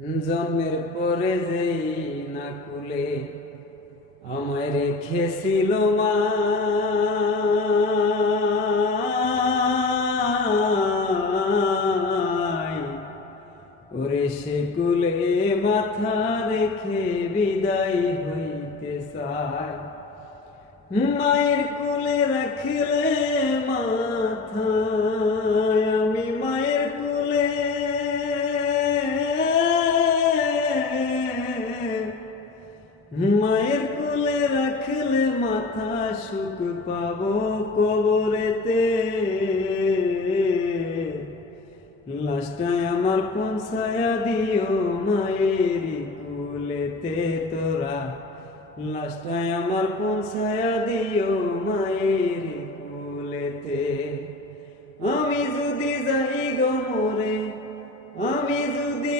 জন্মের পরে যেই না কুলে আমায় রেখেছিল মা, ওরে সে কুলে মাথা রেখে বিদায় হইতে চায়। মায়ের কুলে রাখলে মাথা, আমি মায়ের কুলে রাখলে মাথা সুখ পাবো কবরেতে। লাশটায় আমার পৌঁছায়া দিও মায়ের কুলেতে তোরা, লাশটায় আমার পৌঁছায়া দিও মায়ের কুলেতে। আমি যদি যাই গো মরে, আমি যদি